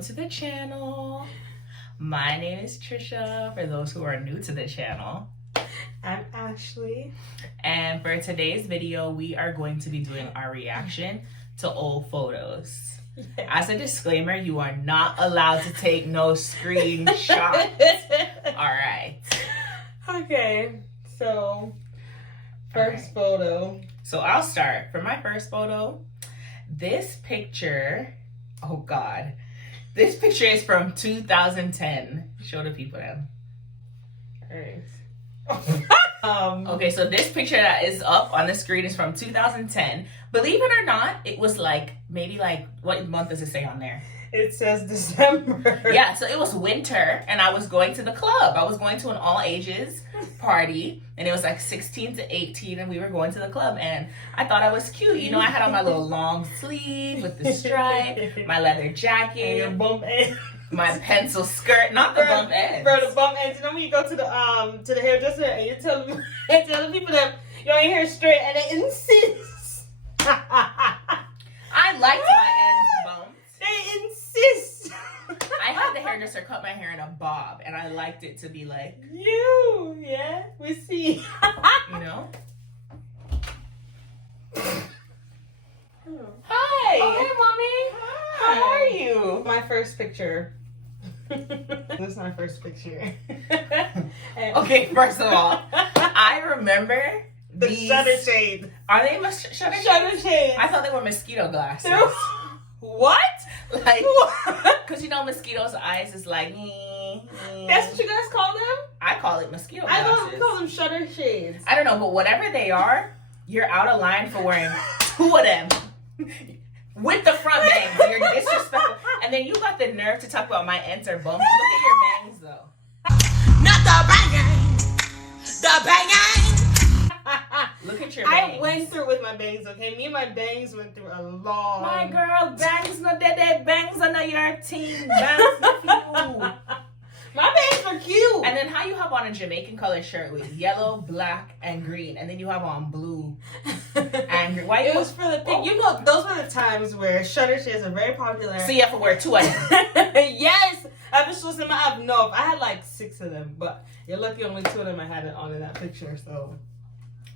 welcome to the channel. My name is Trisha, for those who are new to the channel. I'm Ashlee. And for today's video, we are going to be doing our reaction to old photos. As a disclaimer, you are not allowed to take no screenshots. Alright. Okay, so first photo. So I'll start. For my first photo, this picture, oh God. This picture is from 2010. Show the people them. Alright. Okay, so this picture that is up on the screen is from 2010. Believe it or not, it was like, maybe like, what month does it say on there? It says December. Yeah, so it was winter and I was going to the club. I was going to an all ages party and it was like 16 to 18 and we were going to the club and I thought I was cute. You know, I had on my little long sleeve with the stripe, my leather jacket, and your bump end. My pencil skirt, not the bump ends. Bro, the bump ends. You know when you go to the hairdresser and you tell them, telling people that you want your hair straight and they insist. I liked my ends bumped. They insist. I had the hairdresser cut my hair in a bob and I liked it to be like yeah, we see. You know? Hi. Oh, hey, mommy. Hi. How are you? My first picture. This is my first picture. Okay, first of all, I remember the these shutter shades. Are they shutter shades? Shutter shades. I thought they were mosquito glasses. What? Like, because you know mosquitoes' eyes is like. That's what you guys call them? I call it mosquito I glasses. don't call them shutter shades. I don't know, but whatever they are, you're out of line for wearing two of them. With the front bangs, you're disrespectful. And then you got the nerve to talk about my ends are bumped. Look at your bangs, though. Not the banging, the banging. Look at your bangs. I went through with my bangs, okay? Me and my bangs went through a long... My girl, bangs no dead, bangs under your team. Bangs no you. My bangs are cute. And then how you have on a Jamaican color shirt with yellow, black, and green, and then you have on blue and green. Why it was for the thing. You know, those were the times where shutter shades are very popular. So you have to wear two of them. Yes, I was supposed to have no. I had like 6 of them, but you're lucky only 2 of them I had it on in that picture. So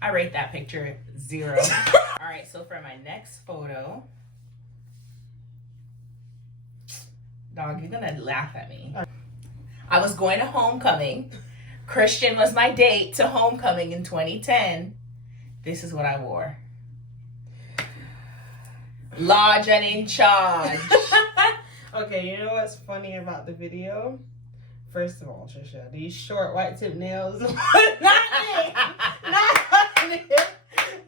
I rate that picture 0. All right, so for my next photo, dog, you're gonna laugh at me. I was going to homecoming. Christian was my date to homecoming in 2010. This is what I wore. Large and in charge. Okay, you know what's funny about the video? First of all, Trisha, these short white tip nails. Not it. Not it.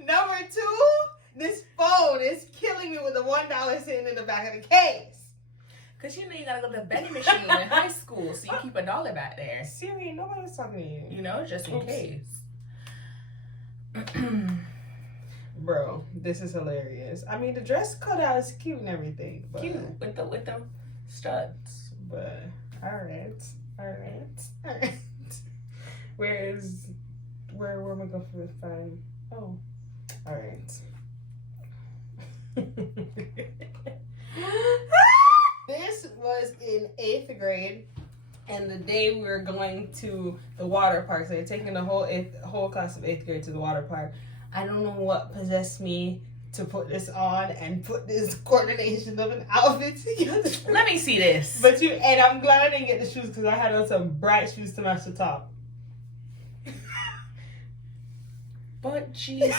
Number 2, this phone is killing me with the $1 sitting in the back of the case. Because you know you gotta go to the vending machine in high school, so you keep $1 back there. Siri, nobody's talking to you. You know, just in case. Bro, this is hilarious. I mean, the dress cutout is cute and everything. But, cute with the studs. But alright. Where am I going to find? Oh, alright. This was in 8th grade, and the day we were going to the water park. So they're taking the whole class of 8th grade to the water park. I don't know what possessed me to put this on and put this coordination of an outfit together. Let me see this. And I'm glad I didn't get the shoes because I had on some bright shoes to match the top. But Jesus, is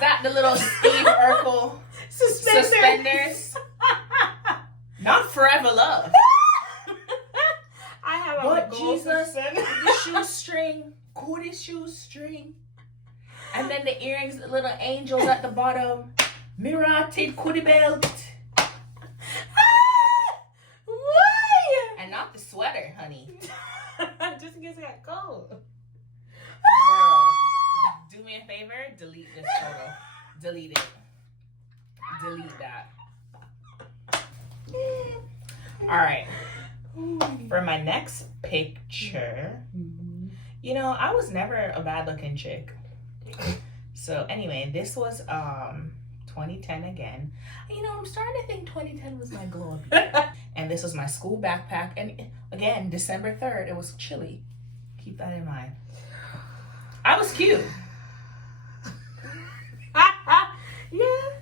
that the little Steve Urkel suspenders? Not Forever Love. I have but a gold Jesus, suspender. the shoestring, Cootie shoestring, and then the earrings, the little angels at the bottom, Mirated Cootie belt. Why? And not the sweater, honey. Just in case I got cold. Girl, do me a favor, delete this photo. Delete it. Delete that. All right. For my next picture, you know, I was never a bad looking chick. So anyway, this was 2010 again. You know, I'm starting to think 2010 was my glow up year. And this was my school backpack. And again, December 3rd, it was chilly. Keep that in mind. I was cute.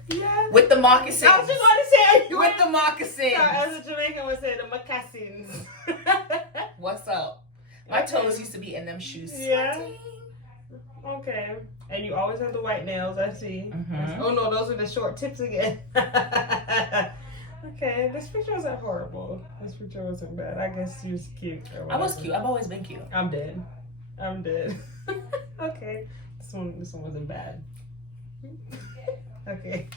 Yeah. With the moccasins. I was just going to say, With the moccasins. as a Jamaican would say, the moccasins. What's up? My toes used to be in them shoes. Yeah. Sweating. Okay. And you always have the white nails, I see. Mhm. Oh no, those are the short tips again. Okay, this picture wasn't horrible. This picture wasn't bad. I guess you was cute. I was cute. I've always been cute. I'm dead. Okay. This one wasn't bad. Okay.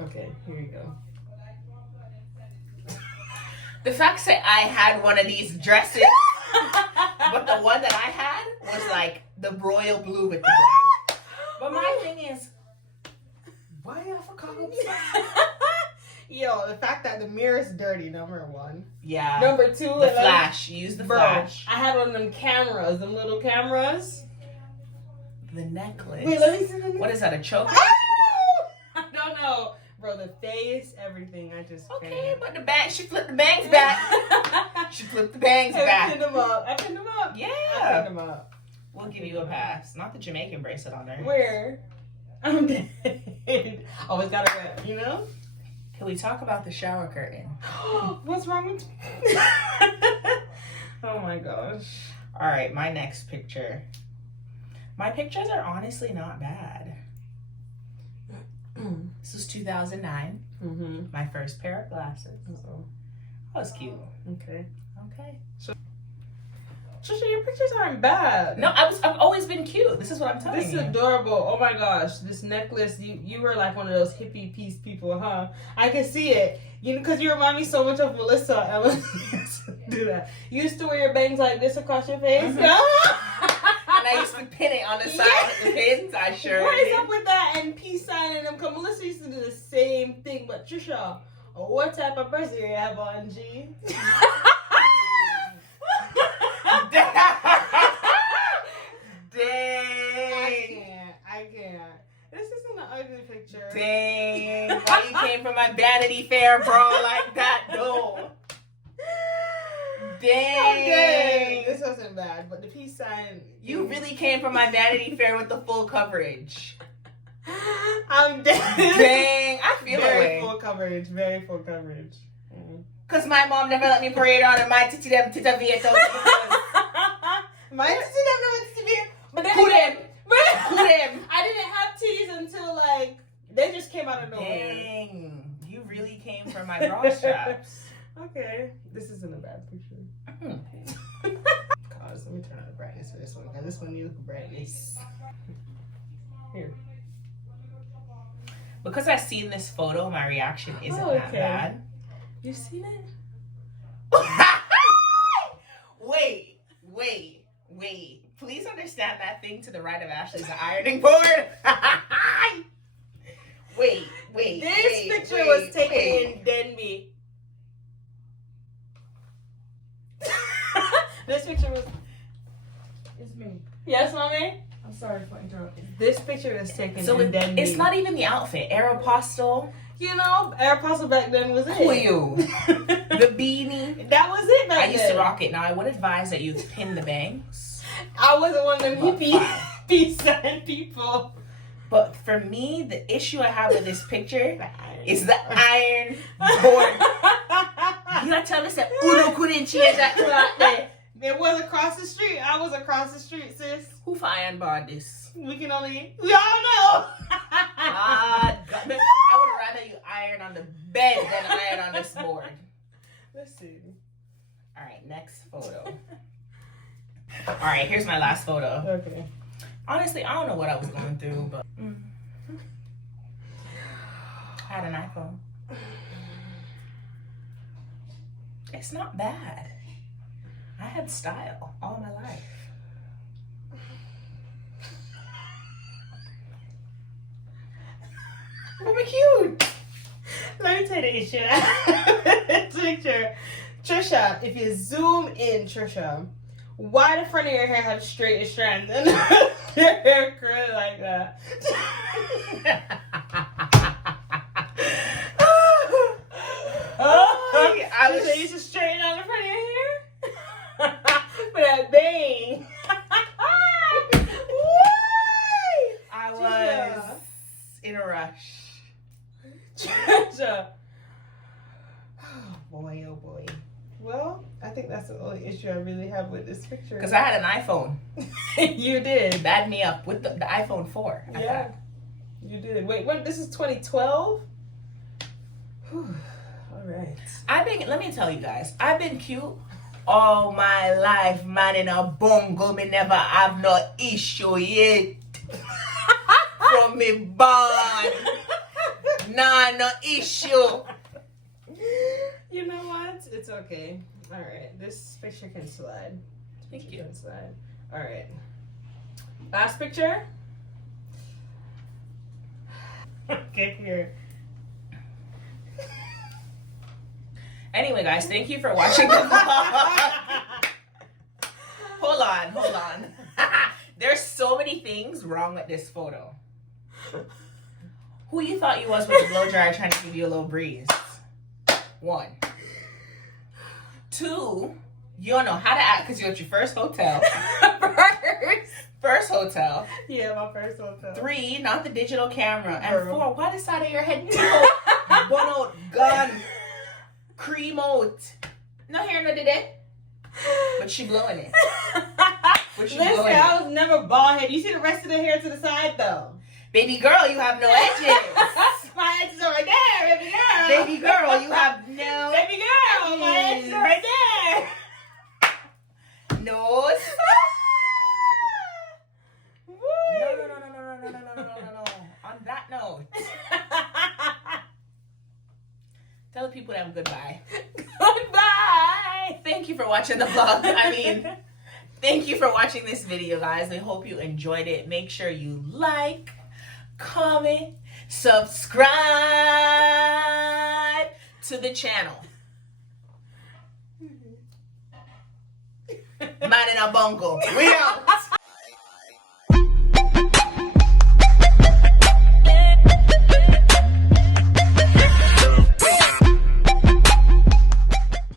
Okay, here you go. The fact that I had one of these dresses, but the one that I had was like the royal blue with the black. But my thing is, why y'all for calling me? Yo, the fact that the mirror's dirty, number one. Yeah. Number two, The flash. Use the flash. I had one of them cameras, them little cameras. The necklace. Wait, let me see the necklace. What is that, a choker? I don't know. Bro, the face, everything, I just Okay, can't. but the bang, she flipped the bangs back. She flipped the bangs I back. pinned them up. I pinned them up. Yeah. them up. We'll give you a pass. Not the Jamaican bracelet on there. Where? I'm dead. Always got a rep, you know? Can we talk about the shower curtain? What's wrong with Oh my gosh. All right, my next picture. My pictures are honestly not bad. This was 2009. Mm-hmm. My first pair of glasses. Uh-oh. That was cute. Okay. Okay. Trisha, your pictures aren't bad. No, I've always been cute. This is what I'm telling This is you. adorable. Oh my gosh, this necklace. You were like one of those hippie peace people, huh? I can see it. You know, because you remind me so much of Melissa. Emily used to do that. You used to wear your bangs like this across your face. Mhm. And I used to pin it on the side of the pins. I sure What is did. up with that and peace sign and them? Because Melissa used to do the same thing. But Trisha, what type of person you have on, G? Dang. I can't. This isn't an ugly picture. Dang. Why you came for my Vanity Fair bra like that, though? Dang. This wasn't bad, but the peace sign. You really came for my Vanity Fair with the full coverage. I'm dead. Dang. I feel Very it. full coverage. Very full coverage. Because my mom never let me parade on and my titty them tita vietos. My sister don't know what to do. But then Who them? Who them? I didn't have titties until like they just came out of nowhere. Dang. You really came for my bra straps. Okay, this isn't a bad picture. Cause let me turn on the brightness for this one. Cause this one needs brightness. Here. Because I've seen this photo, my reaction isn't that bad. You seen it? Wait. Please understand that thing to the right of Ashlee's an ironing board. Wait. This picture was taken in Denby. This picture was. It's me. Yes, mommy. I'm sorry for interrupting. This picture is taken in Denby. It's not even the outfit. Aeropostale. You know, Aeropostale back then was it. Who are you? The beanie. That was it back I then. used to rock it. Now I would advise that you pin the bangs. I wasn't one of them But hippie fine. peace sign people. But for me, the issue I have with this picture is the iron board. You gotta tell us that Uno couldn't change that clock there. It was across the street. I was across the street, sis. Who for iron board this? We all know. God, I would rather you iron on the bed than iron on this board. Let's see. All right, next photo. All right, here's my last photo. Okay. Honestly, I don't know what I was going through, but I had an iPhone. It's not bad. I had style all my life. I'm cute. Let me tell you the issue. Picture. Trisha, if you zoom in, Trisha, Why the front of your hair have straight strands and your hair curly like that? I was You should straighten out the front of your hair for that bang. I was in a rush. Trisha. Oh boy, oh boy. Well, I think that's the only issue I really have with this picture. Because I had an iPhone. You did. Bad me up with the iPhone 4. Yeah. You did. Wait, what? This is 2012? All right. Let me tell you guys, I've been cute all my life, man. In a bongo, me never have no issue yet. From me born. Nah, no issue. You know what? It's okay. All right. This picture can slide. Thank you. Can slide. All right. Last picture. Okay, here. Anyway, guys, thank you for watching the vlog. Hold on. There's so many things wrong with this photo. Who you thought you was with the blow dryer trying to give you a little breeze? 1. 2, you don't know how to act because you're at your first hotel. First hotel. Yeah, my first hotel. 3, not the digital camera. And Girl. 4, why the side of your head tickle? Bun out, gun, cream out. No hair, no did it. But she blowing it. Listen, I was never bald head. You see the rest of the hair to the side though. Baby girl, you have no edges. My edges are right there, baby girl. Baby girl, you have no Baby girl, my edges are right there. no. No. On that note, tell the people them goodbye. Goodbye. Thank you for watching the vlog. Thank you for watching this video, guys. I hope you enjoyed it. Make sure you like, comment, subscribe to the channel. Man in a bungle. We out.